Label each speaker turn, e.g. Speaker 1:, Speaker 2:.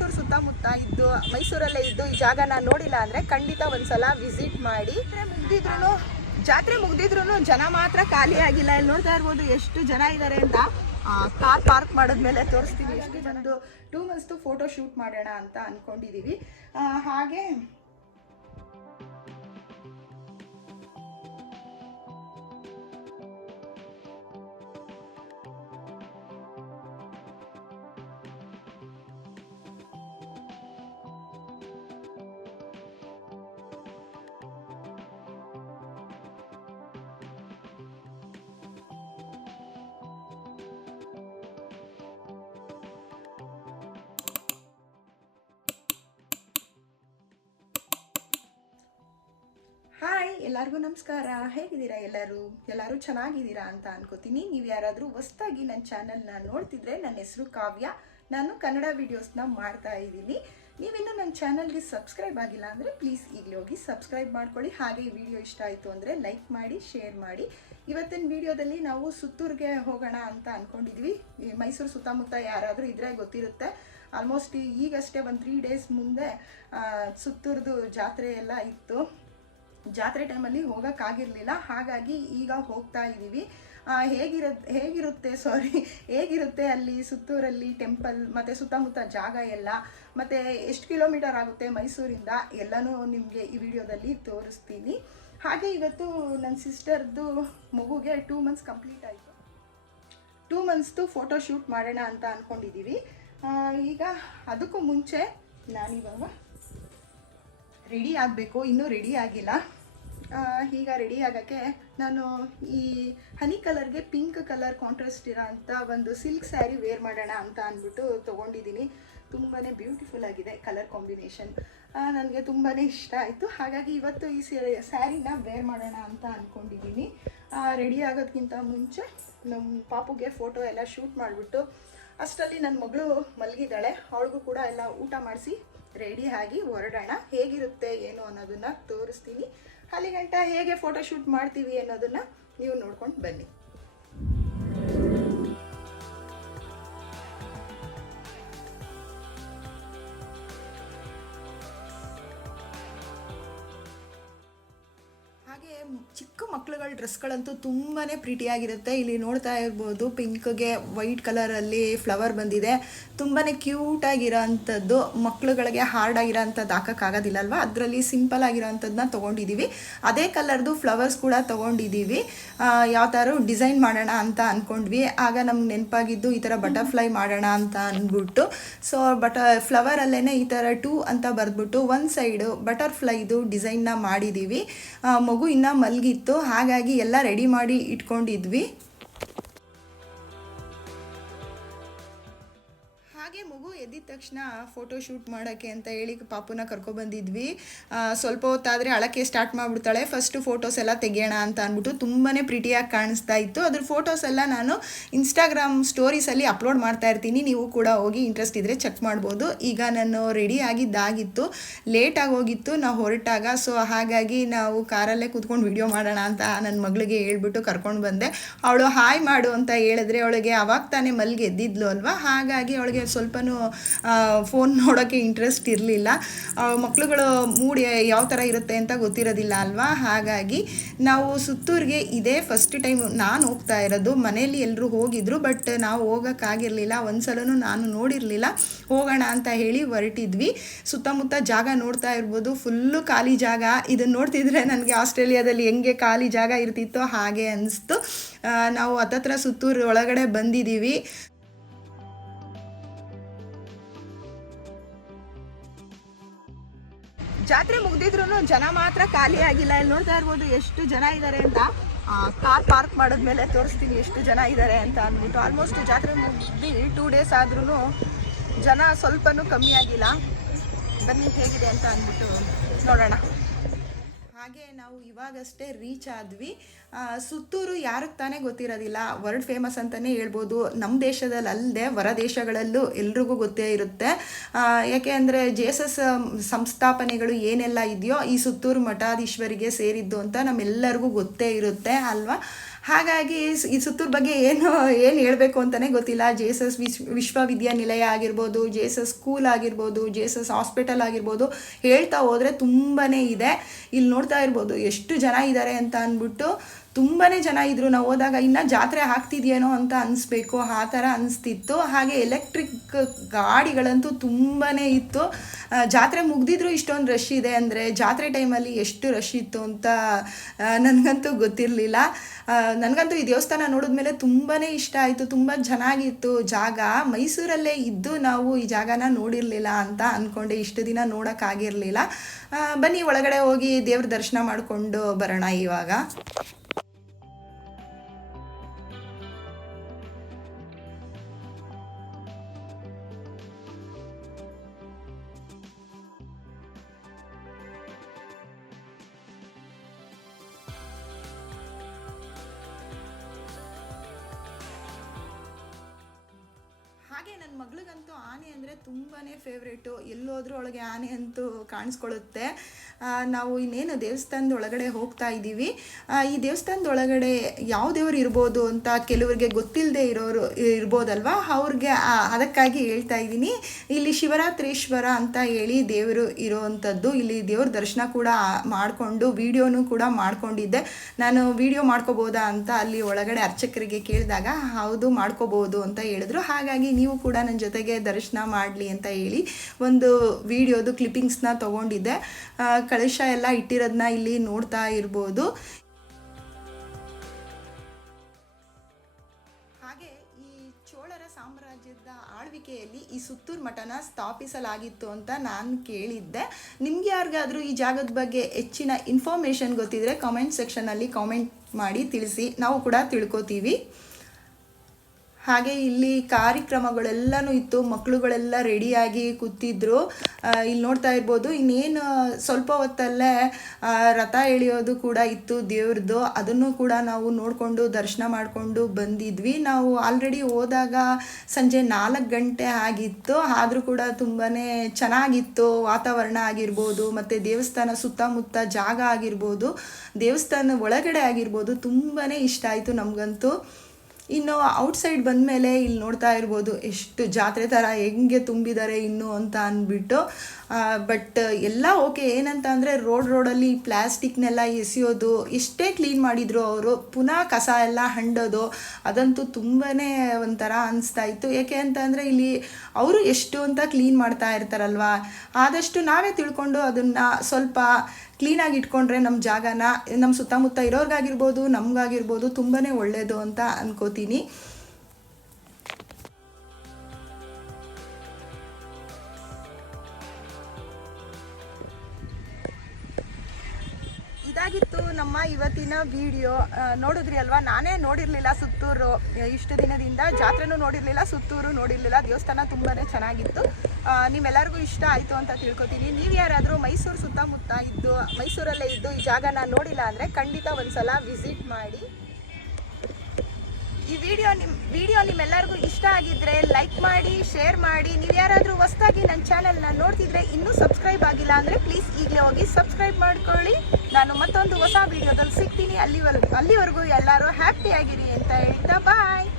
Speaker 1: ಮೈಸೂರು ಸುತ್ತಮುತ್ತ ಇದ್ದು, ಮೈಸೂರಲ್ಲೇ ಇದ್ದು ಈ ಜಾಗನ ನೋಡಿಲ್ಲ ಅಂದರೆ ಖಂಡಿತ ಒಂದ್ಸಲ ವಿಸಿಟ್ ಮಾಡಿ. ಮುಗ್ದಿದ್ರು ಜಾತ್ರೆ ಮುಗ್ದಿದ್ರು ಜನ ಮಾತ್ರ ಖಾಲಿ ಆಗಿಲ್ಲ. ಇಲ್ಲಿ ನೋಡ್ತಾ ಇರ್ಬೋದು ಎಷ್ಟು ಜನ ಇದ್ದಾರೆ ಅಂತ. ಕಾರ್ ಪಾರ್ಕ್ ಮಾಡಿದ್ಮೇಲೆ ತೋರಿಸ್ತೀವಿ. ಎಷ್ಟು ಜನದ್ದು ಟೂ ಮಂತ್ಸ್ದು ಫೋಟೋ ಶೂಟ್ ಮಾಡೋಣ ಅಂತ ಅಂದ್ಕೊಂಡಿದ್ದೀವಿ ಹಾಗೆ ಎಲ್ಲರಿಗೂ ನಮಸ್ಕಾರ. ಹೇಗಿದ್ದೀರಾ ಎಲ್ಲರೂ? ಎಲ್ಲರೂ ಚೆನ್ನಾಗಿದ್ದೀರಾ ಅಂತ ಅನ್ಕೋತೀನಿ. ನೀವು ಯಾರಾದರೂ ಹೊಸ್ತಾಗಿ ನನ್ನ ಚಾನಲ್ನ ನೋಡ್ತಿದ್ರೆ ನನ್ನ ಹೆಸರು ಕಾವ್ಯ. ನಾನು ಕನ್ನಡ ವಿಡಿಯೋಸ್ನ ಮಾಡ್ತಾ ಇದ್ದೀನಿ. ನೀವಿನ್ನೂ ನನ್ನ ಚಾನಲ್ಗೆ ಸಬ್ಸ್ಕ್ರೈಬ್ ಆಗಿಲ್ಲ ಅಂದರೆ ಪ್ಲೀಸ್ ಈಗಲೇ ಹೋಗಿ ಸಬ್ಸ್ಕ್ರೈಬ್ ಮಾಡ್ಕೊಳ್ಳಿ. ಹಾಗೆ ಈ ವಿಡಿಯೋ ಇಷ್ಟ ಆಯಿತು ಅಂದರೆ ಲೈಕ್ ಮಾಡಿ ಶೇರ್ ಮಾಡಿ. ಇವತ್ತಿನ ವಿಡಿಯೋದಲ್ಲಿ ನಾವು ಸುತ್ತೂರಿಗೆ ಹೋಗೋಣ ಅಂತ ಅಂದ್ಕೊಂಡಿದ್ವಿ ಮೈಸೂರು ಸುತ್ತಮುತ್ತ ಯಾರಾದರೂ ಇದ್ರೆ ಗೊತ್ತಿರುತ್ತೆ. ಆಲ್ಮೋಸ್ಟ್ ಈಗಷ್ಟೇ ಒಂದು ತ್ರೀ ಡೇಸ್ ಮುಂದೆ ಸುತ್ತೂರ್ದು ಜಾತ್ರೆ ಎಲ್ಲ ಇತ್ತು. ಜಾತ್ರೆ ಟೈಮಲ್ಲಿ ಹೋಗೋಕ್ಕಾಗಿರಲಿಲ್ಲ. ಹಾಗಾಗಿ ಈಗ ಹೋಗ್ತಾ ಇದ್ದೀವಿ ಹೇಗಿರುತ್ತೆ ಹೇಗಿರ ಹೇಗಿರುತ್ತೆ ಸಾರಿ ಹೇಗಿರುತ್ತೆ ಅಲ್ಲಿ ಸುತ್ತೂರಲ್ಲಿ ಟೆಂಪಲ್ ಮತ್ತು ಸುತ್ತಮುತ್ತ ಜಾಗ ಎಲ್ಲ? ಮತ್ತು ಎಷ್ಟು ಕಿಲೋಮೀಟರ್ ಆಗುತ್ತೆ ಮೈಸೂರಿಂದ? ಎಲ್ಲನೂ ನಿಮಗೆ ಈ ವಿಡಿಯೋದಲ್ಲಿ ತೋರಿಸ್ತೀನಿ. ಹಾಗೆ ಇವತ್ತು ನನ್ನ ಸಿಸ್ಟರ್ದು ಮಗುಗೆ ಟೂ ಮಂತ್ಸ್ ಕಂಪ್ಲೀಟ್ ಆಯಿತು. ಟೂ ಮಂತ್ಸ್ದು ಫೋಟೋ ಶೂಟ್ ಮಾಡೋಣ ಅಂತ ಅಂದ್ಕೊಂಡಿದ್ದೀವಿ ಈಗ ಅದಕ್ಕೂ ಮುಂಚೆ ನಾನಿವಾಗ ರೆಡಿ ಆಗಬೇಕು, ಇನ್ನೂ ರೆಡಿ ಆಗಿಲ್ಲ. ಈಗ ರೆಡಿ ಆಗೋಕ್ಕೆ ನಾನು ಈ ಹನಿ ಕಲರ್ಗೆ ಪಿಂಕ್ ಕಲರ್ ಕಾಂಟ್ರಾಸ್ಟ್ ಇರೋ ಅಂಥ ಒಂದು ಸಿಲ್ಕ್ ಸ್ಯಾರಿ ವೇರ್ ಮಾಡೋಣ ಅಂತ ಅಂದ್ಬಿಟ್ಟು ತೊಗೊಂಡಿದ್ದೀನಿ. ತುಂಬಾ ಬ್ಯೂಟಿಫುಲ್ ಆಗಿದೆ ಕಲರ್ ಕಾಂಬಿನೇಷನ್ ನನಗೆ ತುಂಬಾ ಇಷ್ಟ ಆಯಿತು. ಹಾಗಾಗಿ ಇವತ್ತು ಈ ಸ್ಯಾರಿನ ವೇರ್ ಮಾಡೋಣ ಅಂತ ಅಂದ್ಕೊಂಡಿದ್ದೀನಿ ರೆಡಿ ಆಗೋದಕ್ಕಿಂತ ಮುಂಚೆ ನಮ್ಮ ಪಾಪುಗೆ ಫೋಟೋ ಎಲ್ಲ ಶೂಟ್ ಮಾಡಿಬಿಟ್ಟು ಅಷ್ಟರಲ್ಲಿ ನನ್ನ ಮಗಳು ಮಲಗಿದ್ದಾಳೆ. ಅವಳಿಗೂ ಕೂಡ ಎಲ್ಲ ಊಟ ಮಾಡಿಸಿ ರೆಡಿ ಆಗಿ ಹೊರಡೋಣ. ಹೇಗಿರುತ್ತೆ, ಏನು ಅನ್ನೋದನ್ನ ತೋರಿಸ್ತೀನಿ. ಅಲ್ಲಿ ಗಂಟ ಹೇಗೆ ಫೋಟೋಶೂಟ್ ಮಾಡ್ತೀವಿ ಅನ್ನೋದನ್ನ ನೀವು ನೋಡ್ಕೊಂಡು ಬನ್ನಿ. ಹಾಗೆ ಚಿಕ್ಕ ಮಕ್ಕಳುಗಳ ಡ್ರೆಸ್ಗಳಂತೂ ತುಂಬಾ ಪ್ರೀಟಿಯಾಗಿರುತ್ತೆ ಇಲ್ಲಿ ನೋಡ್ತಾ ಇರ್ಬೋದು, ಪಿಂಕ್ಗೆ ವೈಟ್ ಕಲರಲ್ಲಿ ಫ್ಲವರ್ ಬಂದಿದೆ. ತುಂಬಾ ಕ್ಯೂಟಾಗಿರೋ ಅಂಥದ್ದು ಮಕ್ಕಳುಗಳಿಗೆ ಹಾರ್ಡ್ ಆಗಿರೋ ಅಂಥದ್ದು ಹಾಕೋಕ್ಕಾಗೋದಿಲ್ಲ ಅಲ್ವಾ ಅದರಲ್ಲಿ ಸಿಂಪಲ್ ಆಗಿರೋ ಅಂಥದ್ದನ್ನ ತೊಗೊಂಡಿದ್ದೀವಿ ಅದೇ ಕಲರ್ದು ಫ್ಲವರ್ಸ್ ಕೂಡ ತೊಗೊಂಡಿದ್ದೀವಿ ಯಾವ ಥರ ಡಿಸೈನ್ ಮಾಡೋಣ ಅಂತ ಅಂದ್ಕೊಂಡ್ವಿ ಆಗ ನಮ್ಗೆ ನೆನಪಾಗಿದ್ದು ಈ ಥರ ಬಟರ್ಫ್ಲೈ ಮಾಡೋಣ ಅಂತ ಅಂದ್ಬಿಟ್ಟು. ಸೊ, ಬಟ ಫ್ಲವರಲ್ಲೇ ಈ ಥರ ಟೂ ಅಂತ ಬರೆದ್ಬಿಟ್ಟು ಒಂದು ಸೈಡು ಬಟರ್ಫ್ಲೈದು ಡಿಸೈನ್ನ ಮಾಡಿದ್ದೀವಿ ಮಗು ಇನ್ನೂ ಮಲಗಿತ್ತು. ಹಾಗಾಗಿ ಎಲ್ಲ ರೆಡಿ ಮಾಡಿ ಇಟ್ಕೊಂಡಿದ್ವಿ. ಹಾಗೆ ಮಗು ಎದ್ದಿದ ತಕ್ಷಣ ಫೋಟೋ ಶೂಟ್ ಮಾಡೋಕ್ಕೆ ಅಂತ ಹೇಳಿ ಪಾಪುನ ಕರ್ಕೊಬಂದಿದ್ವಿ ಬಂದಿದ್ವಿ. ಸ್ವಲ್ಪ ಹೊತ್ತಾದರೆ ಅಳಕ್ಕೆ ಸ್ಟಾರ್ಟ್ ಮಾಡಿಬಿಡ್ತಾಳೆ. ಫಸ್ಟು ಫೋಟೋಸ್ ಎಲ್ಲ ತೆಗೆಯೋಣ ಅಂತ ಅಂದ್ಬಿಟ್ಟು ತುಂಬಾ ಪ್ರಿಟಿಯಾಗಿ ಕಾಣಿಸ್ತಾ ಇತ್ತು. ಅದ್ರ ಫೋಟೋಸ್ ಎಲ್ಲ ನಾನು ಇನ್ಸ್ಟಾಗ್ರಾಮ್ ಸ್ಟೋರೀಸಲ್ಲಿ ಅಪ್ಲೋಡ್ ಮಾಡ್ತಾ ಇರ್ತೀನಿ. ನೀವು ಕೂಡ ಹೋಗಿ ಇಂಟ್ರೆಸ್ಟ್ ಇದ್ದರೆ ಚೆಕ್ ಮಾಡ್ಬೋದು. ಈಗ ನಾನು ರೆಡಿ ಆಗಿದ್ದಾಗಿತ್ತು. ಲೇಟಾಗಿ ಹೋಗಿತ್ತು. ನಾವು ಹೊರಟಾಗ ಸೊ ಹಾಗಾಗಿ ನಾವು ಕಾರಲ್ಲೇ ಕೂತ್ಕೊಂಡು ವಿಡಿಯೋ ಮಾಡೋಣ ಅಂತ ನನ್ನ ಮಗಳಿಗೆ ಹೇಳ್ಬಿಟ್ಟು ಕರ್ಕೊಂಡು ಬಂದೆ. ಅವಳು ಹಾಯ್ ಮಾಡು ಅಂತ ಹೇಳಿದ್ರೆ ಅವಳಿಗೆ ಅವಾಗ ತಾನೇ ಮಲ್ಗೆ ಎದ್ದಿದ್ಲು ಅಲ್ವಾ? ಹಾಗಾಗಿ ಅವಳಿಗೆ ಸ್ವಲ್ಪನೂ ಫೋನ್ ನೋಡೋಕ್ಕೆ ಇಂಟ್ರೆಸ್ಟ್ ಇರಲಿಲ್ಲ. ಮಕ್ಕಳುಗಳು ಮೂಡ್ ಯಾವ ಥರ ಇರುತ್ತೆ ಅಂತ ಗೊತ್ತಿರೋದಿಲ್ಲ ಅಲ್ವಾ? ಹಾಗಾಗಿ ನಾವು ಸುತ್ತೂರಿಗೆ ಇದೇ ಫಸ್ಟ್ ಟೈಮ್ ನಾನು ಹೋಗ್ತಾ ಇರೋದು. ಮನೆಯಲ್ಲಿ ಎಲ್ಲರೂ ಹೋಗಿದ್ರು ಬಟ್ ನಾವು ಹೋಗೋಕ್ಕಾಗಿರಲಿಲ್ಲ. ಒಂದ್ಸಲನೂ ನಾನು ನೋಡಿರಲಿಲ್ಲ. ಹೋಗೋಣ ಅಂತ ಹೇಳಿ ಹೊರಟಿದ್ವಿ. ಸುತ್ತಮುತ್ತ ಜಾಗ ನೋಡ್ತಾ ಇರ್ಬೋದು. ಫುಲ್ಲು ಖಾಲಿ ಜಾಗ. ಇದನ್ನು ನೋಡ್ತಿದ್ರೆ ನನಗೆ ಆಸ್ಟ್ರೇಲಿಯಾದಲ್ಲಿ ಹೆಂಗೆ ಖಾಲಿ ಜಾಗ ಇರ್ತಿತ್ತೋ ಹಾಗೆ ಅನಿಸ್ತು. ನಾವು ಹತ್ತತ್ರ ಸುತ್ತೂರು ಒಳಗಡೆ ಬಂದಿದ್ದೀವಿ. ಜಾತ್ರೆ ಮುಗ್ದಿದ್ರು ಜನ ಮಾತ್ರ ಖಾಲಿ ಆಗಿಲ್ಲ. ಇಲ್ಲಿ ನೋಡ್ತಾ ಇರ್ಬೋದು ಎಷ್ಟು ಜನ ಇದ್ದಾರೆ ಅಂತ. ಕಾರ್ ಪಾರ್ಕ್ ಮಾಡಿದ್ಮೇಲೆ ತೋರಿಸ್ತೀನಿ ಎಷ್ಟು ಜನ ಇದ್ದಾರೆ ಅಂತ ಅಂದ್ಬಿಟ್ಟು ಆಲ್ಮೋಸ್ಟ್ ಜಾತ್ರೆ ಮುಗ್ದು ಟೂ ಡೇಸ್ ಆದ್ರೂ ಜನ ಸ್ವಲ್ಪನೂ ಕಮ್ಮಿ ಆಗಿಲ್ಲ. ಬನ್ನಿ ಹೇಗಿದೆ ಅಂತ ಅಂದ್ಬಿಟ್ಟು ನೋಡೋಣ. ಹಾಗೆ ನಾವು ಇವಾಗಷ್ಟೇ ರೀಚ್ ಆದ್ವಿ. ಸುತ್ತೂರು ಯಾರಿಗೆ ತಾನೇ ಗೊತ್ತಿರೋದಿಲ್ಲ. ವರ್ಲ್ಡ್ ಫೇಮಸ್ ಅಂತಲೇ ಹೇಳ್ಬೋದು. ನಮ್ಮ ದೇಶದಲ್ಲಿ ಅಲ್ಲದೆ ಹೊರ ದೇಶಗಳಲ್ಲೂ ಎಲ್ರಿಗೂ ಗೊತ್ತೇ ಇರುತ್ತೆ. ಯಾಕೆ ಅಂದರೆ ಜೆ ಎಸ್ ಎಸ್ ಸಂಸ್ಥಾಪನೆಗಳು ಏನೆಲ್ಲ ಇದೆಯೋ ಈ ಸುತ್ತೂರು ಮಠಾಧೀಶ್ವರಿಗೆ ಸೇರಿದ್ದು ಅಂತ ನಮ್ಮೆಲ್ಲರಿಗೂ ಗೊತ್ತೇ ಇರುತ್ತೆ ಅಲ್ವಾ? ಹಾಗಾಗಿ ಈ ಸುತ್ತೂರು ಬಗ್ಗೆ ಏನು ಏನು ಹೇಳಬೇಕು ಅಂತಲೇ ಗೊತ್ತಿಲ್ಲ. ಜೇಸಸ್ ವಿಶ್ ವಿಶ್ವವಿದ್ಯಾನಿಲಯ ಆಗಿರ್ಬೋದು, ಜೇಸಸ್ ಸ್ಕೂಲ್ ಆಗಿರ್ಬೋದು, ಜೇಸಸ್ ಹಾಸ್ಪಿಟಲ್ ಆಗಿರ್ಬೋದು ಹೇಳ್ತಾ ಹೋದರೆ ತುಂಬಾ ಇದೆ. ಇಲ್ಲಿ ನೋಡ್ತಾ ಇರ್ಬೋದು, ಎಷ್ಟು ಜನ ಇದ್ದಾರೆ ಅಂತ ಅಂದ್ಬಿಟ್ಟು ತುಂಬಾ ಜನ ಇದ್ರು. ನಾವು ಹೋದಾಗ, ಇನ್ನು ಜಾತ್ರೆ ಆಗ್ತಿದೆಯೇನೋ ಅಂತ ಅನಿಸ್ಬೇಕು. ಆ ಥರ ಅನಿಸ್ತಿತ್ತು. ಹಾಗೆ ಎಲೆಕ್ಟ್ರಿಕ್ ಗಾಡಿಗಳಂತೂ ತುಂಬಾ ಇತ್ತು. ಜಾತ್ರೆ ಮುಗ್ದಿದ್ರು ಇಷ್ಟೊಂದು ರಶ್ ಇದೆ. ಅಂದರೆ ಜಾತ್ರೆ ಟೈಮಲ್ಲಿ ಎಷ್ಟು ರಶ್ ಇತ್ತು ಅಂತ ನನಗಂತೂ ಗೊತ್ತಿರಲಿಲ್ಲ. ನನಗಂತೂ ಈ ದೇವಸ್ಥಾನ ನೋಡಿದ್ಮೇಲೆ ತುಂಬಾ ಇಷ್ಟ ಆಯಿತು. ತುಂಬ ಚೆನ್ನಾಗಿತ್ತು ಜಾಗ. ಮೈಸೂರಲ್ಲೇ ಇದ್ದು ನಾವು ಈ ಜಾಗನ ನೋಡಿರಲಿಲ್ಲ ಅಂತ ಅಂದ್ಕೊಂಡೆ ಇಷ್ಟು ದಿನ ನೋಡೋಕ್ಕಾಗಿರಲಿಲ್ಲ ಬನ್ನಿ, ಒಳಗಡೆ ಹೋಗಿ ದೇವ್ರ ದರ್ಶನ ಮಾಡಿಕೊಂಡು ಬರೋಣ ಇವಾಗ. ಮಗಳಿಗಂತೂ ಆನೆ ಅಂದರೆ ತುಂಬಾ ಫೇವ್ರೇಟು ಎಲ್ಲೋದ್ರೂ ಒಳಗೆ ಆನೆ ಅಂತೂ ಕಾಣಿಸ್ಕೊಳ್ಳುತ್ತೆ. ನಾವು ಇನ್ನೇನು ದೇವಸ್ಥಾನದ ಒಳಗಡೆ ಹೋಗ್ತಾ ಇದ್ದೀವಿ ಈ ದೇವಸ್ಥಾನದ ಒಳಗಡೆ ಯಾವ ದೇವರು ಇರ್ಬೋದು ಅಂತ ಕೆಲವರಿಗೆ ಗೊತ್ತಿಲ್ಲದೆ ಇರೋರು ಇರ್ಬೋದಲ್ವಾ? ಅವ್ರಿಗೆ ಅದಕ್ಕಾಗಿ ಹೇಳ್ತಾ ಇದ್ದೀನಿ ಇಲ್ಲಿ ಶಿವರಾತ್ರೀಶ್ವರ ಅಂತ ಹೇಳಿ ದೇವರು ಇರೋವಂಥದ್ದು. ಇಲ್ಲಿ ದೇವ್ರ ದರ್ಶನ ಕೂಡ ಮಾಡಿಕೊಂಡು, ವಿಡಿಯೋನು ಕೂಡ ಮಾಡ್ಕೊಂಡಿದ್ದೆ. ನಾನು ವಿಡಿಯೋ ಮಾಡ್ಕೋಬೋದಾ ಅಂತ ಅಲ್ಲಿ ಒಳಗಡೆ ಅರ್ಚಕರಿಗೆ ಕೇಳಿದಾಗ, ಹೌದು ಮಾಡ್ಕೋಬೋದು ಅಂತ ಹೇಳಿದ್ರು. ಹಾಗಾಗಿ ನೀವು ಕೂಡ ನನ್ನ ಜೊತೆಗೆ ದರ್ಶನ ಮಾಡಲಿ ಅಂತ ಹೇಳಿ ಒಂದು ವಿಡಿಯೋದು ಕ್ಲಿಪ್ಪಿಂಗ್ಸ್ನ ತೊಗೊಂಡಿದ್ದೆ. ಕಳಶ ಎಲ್ಲ ಇಟ್ಟಿರೋದನ್ನ ಇಲ್ಲಿ ನೋಡ್ತಾ ಇರ್ಬೋದು. ಸಾಮ್ರಾಜ್ಯದ ಆಳ್ವಿಕೆಯಲ್ಲಿ ಈ ಸುತ್ತೂರು ಮಠನ ಸ್ಥಾಪಿಸಲಾಗಿತ್ತು ಅಂತ ನಾನು ಕೇಳಿದ್ದೆ. ನಿಮ್ಗೆ ಯಾರಿಗಾದರೂ ಈ ಜಾಗದ ಬಗ್ಗೆ ಹೆಚ್ಚಿನ ಇನ್ಫಾರ್ಮೇಷನ್ ಗೊತ್ತಿದ್ರೆ ಕಾಮೆಂಟ್ ಸೆಕ್ಷನಲ್ಲಿ ಕಾಮೆಂಟ್ ಮಾಡಿ ತಿಳಿಸಿ. ನಾವು ಕೂಡ ತಿಳ್ಕೊತೀವಿ. ಹಾಗೆ ಇಲ್ಲಿ ಕಾರ್ಯಕ್ರಮಗಳೆಲ್ಲನೂ ಇತ್ತು ಮಕ್ಕಳುಗಳೆಲ್ಲ ರೆಡಿಯಾಗಿ ಕೂತಿದ್ರು. ಇಲ್ಲಿ ನೋಡ್ತಾ ಇರ್ಬೋದು, ಇನ್ನೇನು ಸ್ವಲ್ಪ ಹೊತ್ತಲ್ಲೇ ರಥ ಎಳೆಯೋದು ಕೂಡ ಇತ್ತು ದೇವ್ರದ್ದು ಅದನ್ನು ಕೂಡ ನಾವು ನೋಡಿಕೊಂಡು, ದರ್ಶನ ಮಾಡಿಕೊಂಡು ಬಂದಿದ್ವಿ. ನಾವು ಆಲ್ರೆಡಿ ಹೋದಾಗ ಸಂಜೆ ನಾಲ್ಕು ಗಂಟೆ ಆಗಿತ್ತು. ಆದರೂ ಕೂಡ ತುಂಬಾ ಚೆನ್ನಾಗಿತ್ತು ವಾತಾವರಣ ಆಗಿರ್ಬೋದು, ಮತ್ತು ದೇವಸ್ಥಾನ ಸುತ್ತಮುತ್ತ ಜಾಗ ಆಗಿರ್ಬೋದು, ದೇವಸ್ಥಾನ ಒಳಗಡೆ ಆಗಿರ್ಬೋದು ತುಂಬಾ ಇಷ್ಟ ಆಯಿತು ನಮಗಂತೂ. ಇನ್ನು ಔಟ್ಸೈಡ್ ಬಂದಮೇಲೆ ಇಲ್ಲಿ ನೋಡ್ತಾ ಇರ್ಬೋದು ಎಷ್ಟು ಜಾತ್ರೆ ಥರ ಹೆಂಗೆ ತುಂಬಿದ್ದಾರೆ ಇನ್ನು ಅಂತ ಅಂದ್ಬಿಟ್ಟು ಬಟ್ ಎಲ್ಲ ಓಕೆ ಏನಂತ ಅಂದರೆ ರೋಡ್ ರೋಡಲ್ಲಿ ಪ್ಲ್ಯಾಸ್ಟಿಕ್ನೆಲ್ಲ ಎಸೆಯೋದು, ಎಷ್ಟೇ ಕ್ಲೀನ್ ಮಾಡಿದ್ರು ಅವರು, ಪುನಃ ಕಸ ಎಲ್ಲ ಹಂಡೋದು, ಅದಂತೂ ತುಂಬಾ ಒಂಥರ ಅನಿಸ್ತಾ ಇತ್ತು. ಯಾಕೆ ಅಂತ ಅಂದರೆ ಇಲ್ಲಿ ಅವರು ಎಷ್ಟು ಅಂತ ಕ್ಲೀನ್ ಮಾಡ್ತಾ ಇರ್ತಾರಲ್ವಾ? ಆದಷ್ಟು ನಾವೇ ತಿಳ್ಕೊಂಡು ಅದನ್ನು ಸ್ವಲ್ಪ ಕ್ಲೀನಾಗಿ ಇಟ್ಕೊಂಡ್ರೆ ನಮ್ಮ ಜಾಗನ ನಮ್ಮ ಸುತ್ತಮುತ್ತ ಇರೋರ್ಗಾಗಿರ್ಬೋದು ನಮಗಾಗಿರ್ಬೋದು ತುಂಬಾ ಒಳ್ಳೆಯದು ಅಂತ ಅನ್ಕೋತೀನಿ. ಇದಾಗಿತ್ತು ನಮ್ಮ ಇವತ್ತಿನ ವಿಡಿಯೋ ನೋಡಿದ್ರಿ ಅಲ್ವಾ? ನಾನೇ ನೋಡಿರಲಿಲ್ಲ ಸುತ್ತೂರು. ಇಷ್ಟು ದಿನದಿಂದ ಜಾತ್ರೆನೂ ನೋಡಿರಲಿಲ್ಲ, ಸುತ್ತೂರು ನೋಡಿರಲಿಲ್ಲ. ದೇವಸ್ಥಾನ ತುಂಬಾ ಚೆನ್ನಾಗಿತ್ತು. ನಿಮ್ಮೆಲ್ಲರಿಗೂ ಇಷ್ಟ ಆಯಿತು ಅಂತ ತಿಳ್ಕೊತೀನಿ. ನೀವು ಯಾರಾದರೂ ಮೈಸೂರು ಸುತ್ತಮುತ್ತ ಇದ್ದು, ಮೈಸೂರಲ್ಲೇ ಇದ್ದು ಈ ಜಾಗನ ನೋಡಿಲ್ಲ ಅಂದರೆ ಖಂಡಿತ ಒಂದ್ಸಲ ವಿಸಿಟ್ ಮಾಡಿ. ಈ ವಿಡಿಯೋ ನಿಮ್ ವಿಡಿಯೋ ನಿಮ್ಮೆಲ್ಲರಿಗೂ ಇಷ್ಟ ಆಗಿದ್ರೆ ಲೈಕ್ ಮಾಡಿ ಶೇರ್ ಮಾಡಿ. ನೀವು ಯಾರಾದರೂ ಹೊಸದಾಗಿ ನನ್ನ ಚಾನಲ್ನ ನೋಡ್ತಿದ್ರೆ ಇನ್ನೂ ಸಬ್ಸ್ಕ್ರೈಬ್ ಆಗಿಲ್ಲ ಅಂದರೆ ಪ್ಲೀಸ್ ಈಗಲೇ ಹೋಗಿ ಸಬ್ಸ್ಕ್ರೈಬ್ ಮಾಡ್ಕೊಳ್ಳಿ. ನಾನು ಮತ್ತೊಂದು ಹೊಸ ವಿಡಿಯೋದಲ್ಲಿ ಸಿಗ್ತೀನಿ. ಅಲ್ಲಿವರೆಗೂ ಅಲ್ಲಿವರೆಗೂ ಎಲ್ಲರೂ ಹ್ಯಾಪಿಯಾಗಿರಿ ಅಂತ ಹೇಳ್ತಾ ಬಾಯ್